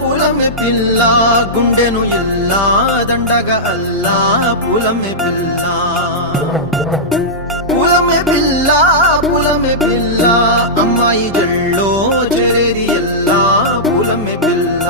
పులమే పిల్ల గుండెను ఇల్లా దండగ అల్లా పులమే పిల్ల పులమే పిల్ల అమ్మాయి జల్లో చెరేది ఎల్లా పులమే పిల్ల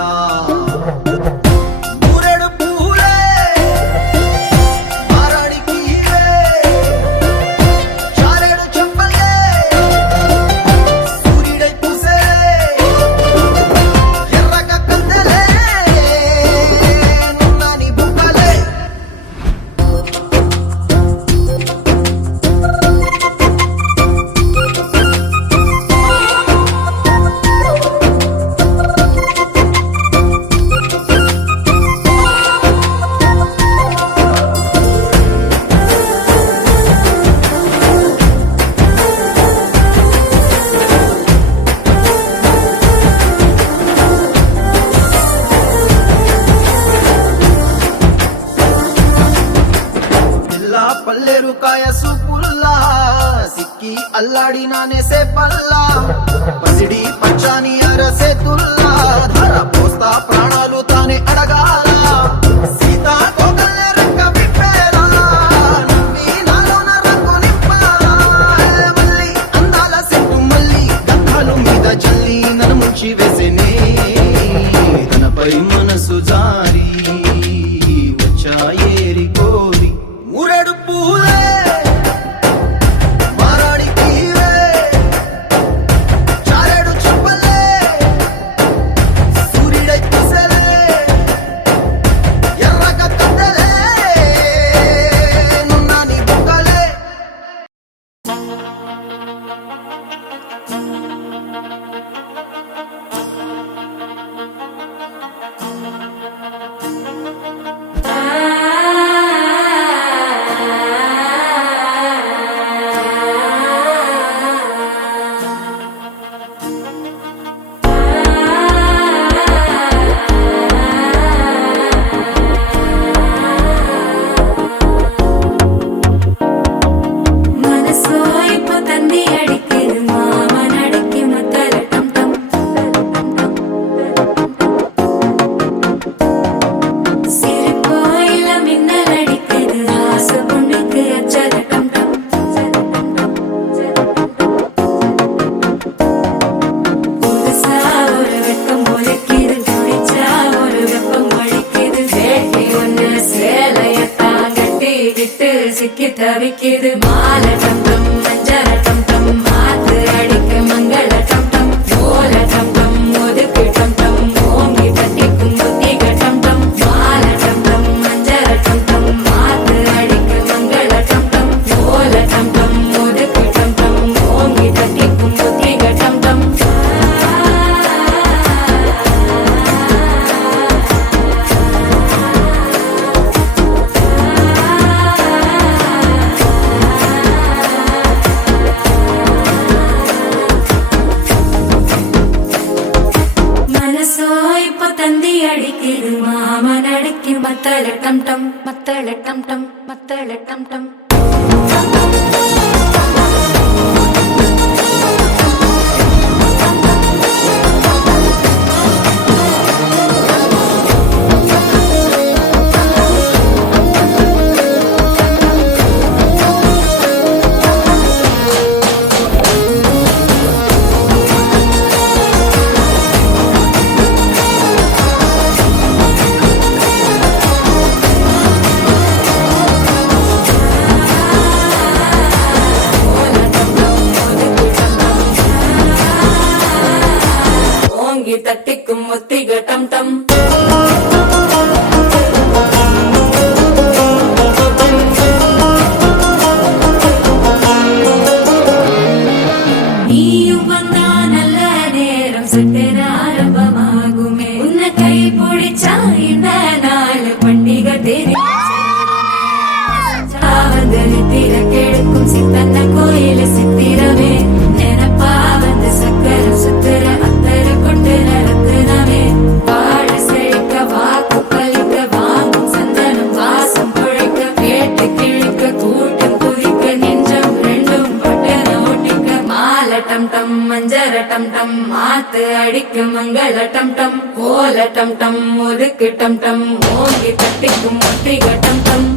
పల్లెరుకాయ సూపుల్లా సిక్కి అల్లాడినానే సే పల్లా పసిడి పచ్చాని అరసే తుల్లా ధర పోస్తా ప్రాణాలు తానే అడగాల సీతా కోకల్లే రెక్క విప్పేలా నవ్వి నాలోన రంగు నింపాలా మళ్ళీ అందాల సెట్టు మళ్ళీ గంధాలు మీద జల్లి నన్ను ముంచి వేసేనే తనపై మనసు జారి వచ్చాయేరి కోరి మురడు పూలే మారాడి తీవే చారెడు చెప్పలే సూర్యుడై కుసలే ఎర్రగ కట్టలే నున్నాని బుక్కలే சிக்கி தவிக்குது மால டம் டம் மஞ்சள டம் டம் மாத்து அடிக்க மங்கள டம் டம் ஓல டம் டம் ஒதுக்கு டம் டம் ஓங்கி தட்டிக்கும் புத்திக டம் டம் மால டம் டம் மஞ்சள டம் டம் மாத்து அடிக்க மங்கள டம் டம் ஓல டம் டம் ஒதுக்கு டம் டம் ஓங்கி தட்டிக்கும் புத்திக டம் டம் அடிக்குது மாமன் அடிக்கு மத்தள டம் டம் மத்தள டம் டம் மத்தள டம் டம் தட்டிக்கும் முத்திக டம் டம் நீயும் வந்தா நல்ல நேரம் சட்டென ஆரம்பமாகுமே உன்னை கை பிடிச்சா இந்த நாள் பண்டிகை தெரியும் வந்து நித்திர கெடுக்கும் சித்தன்ன கோயில சித்திரமே நினப்பா வந்து சக்கர சுத்திர அத்தர கொண்டு நடத்துனவே வாழ செழிக்க வாக்கு பலிக்க வாங்கும் சந்தனம் வாசம் பொழைக்க கேட்டு கிழிக்க கூட்டம் குதிக்க நெஞ்சம் ரெண்டும் பட்டன ஒட்டிக்க மால டம் டம் மஞ்சர டம் டம் மாத்து அடிக்கும் மங்கள டம் டம் ஓல டம் டம் ஒதுக்கு டம் டம் ஓங்கி தட்டிக்கும் ஒட்டிக டம் டம்